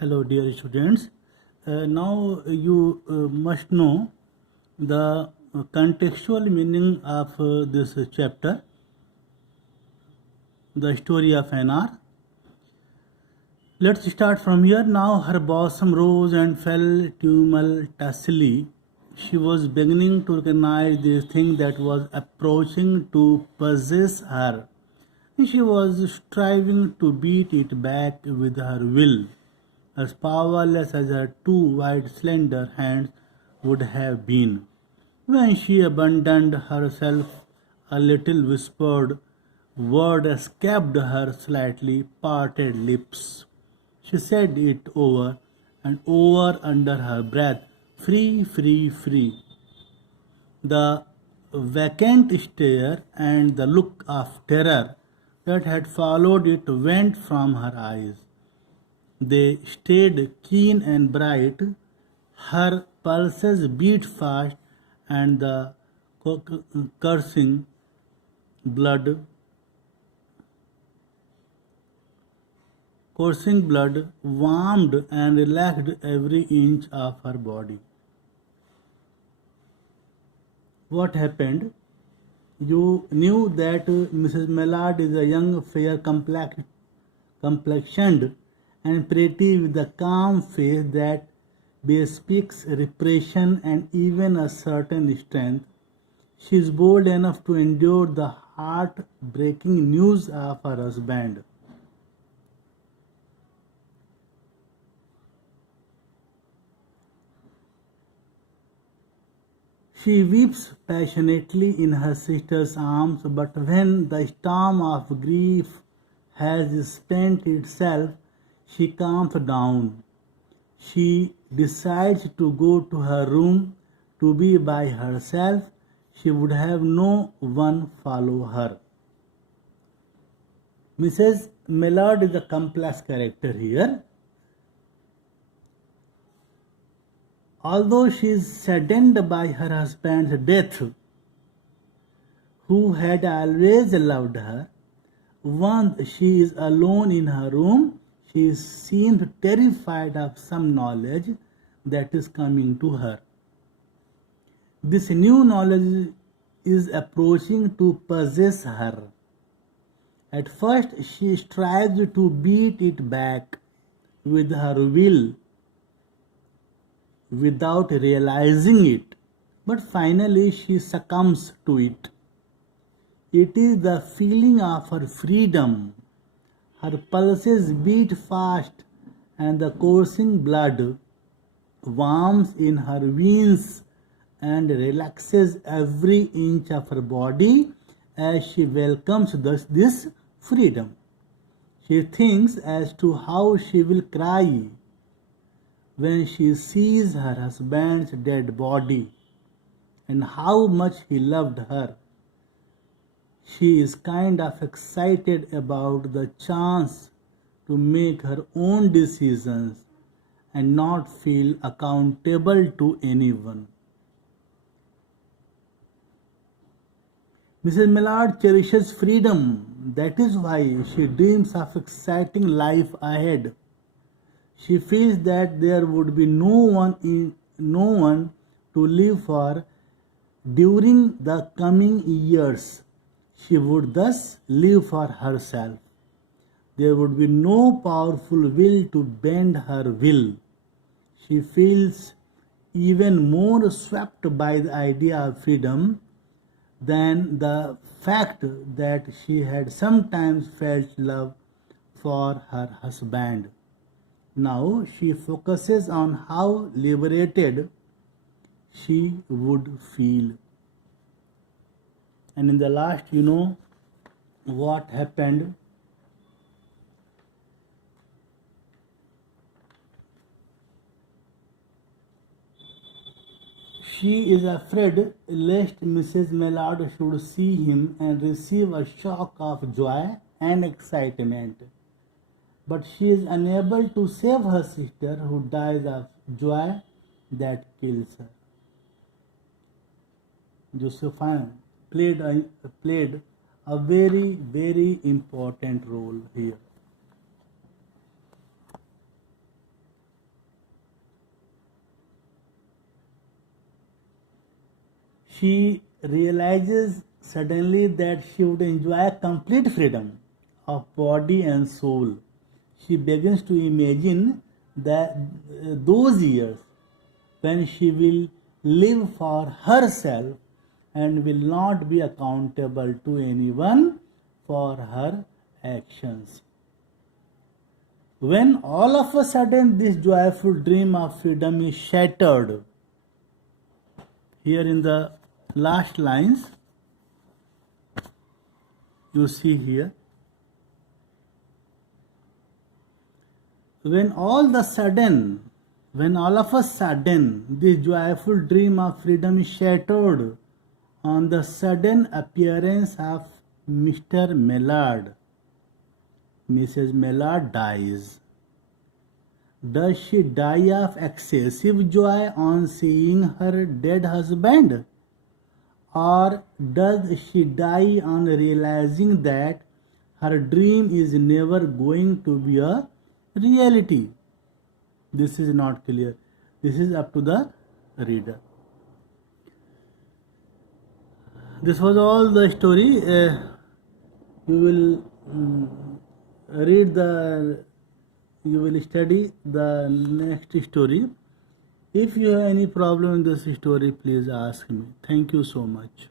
Hello, dear students. Now you must know the contextual meaning of this chapter, the story of Anar. Let's start from here. Now her bosom rose and fell tumultuously. She was beginning to recognize this thing that was approaching to possess her. She was striving to beat it back with her will, as powerless as her two white slender hands would have been. When she abandoned herself, a little whispered word escaped her slightly parted lips. She said it over and over under her breath, free, free, free. The vacant stare and the look of terror that had followed it went from her eyes. They stayed keen and bright. Her pulses beat fast, and the coursing blood, warmed and relaxed every inch of her body. What happened? You knew that Mrs. Mellard is a young, fair complexioned and pretty with a calm face that bespeaks repression and even a certain strength. She is bold enough to endure the heart-breaking news of her husband. She weeps passionately in her sister's arms, but when the storm of grief has spent itself, she calms down. She decides to go to her room to be by herself. She would have no one follow her. Mrs. Mellard is a complex character here. Although she is saddened by her husband's death, who had always loved her, once she is alone in her room, she seems terrified of some knowledge that is coming to her. This new knowledge is approaching to possess her. At first, she strives to beat it back with her will without realizing it, but finally she succumbs to it. It is the feeling of her freedom. Her pulses beat fast, and the coursing blood warms in her veins and relaxes every inch of her body as she welcomes this freedom. She thinks as to how she will cry when she sees her husband's dead body and how much he loved her. She is kind of excited about the chance to make her own decisions and not feel accountable to anyone. Mrs. Millard cherishes freedom. That is why she dreams of exciting life ahead. She feels that there would be no one to live for during the coming years. She would thus live for herself. There would be no powerful will to bend her will. She feels even more swept by the idea of freedom than the fact that she had sometimes felt love for her husband. Now she focuses on how liberated she would feel. And in the last, you know what happened? She is afraid lest Mrs. Mellard should see him and receive a shock of joy and excitement. But she is unable to save her sister, who dies of joy that kills her. Josephine played a very, very important role here. she realizes suddenly that she would enjoy complete freedom of body and soul. She begins to imagine that those years when she will live for herself and will not be accountable to anyone for her actions. When all of a sudden this joyful dream of freedom is shattered, here in the last lines, you see here, when all of a sudden this joyful dream of freedom is shattered on the sudden appearance of Mr. Mellard, Mrs. Mellard dies. Does she die of excessive joy on seeing her dead husband? Or does she die on realizing that her dream is never going to be a reality? This is not clear. This is up to the reader. This was all the story. You will study the next story. If you have any problem in this story, please ask me. Thank you so much.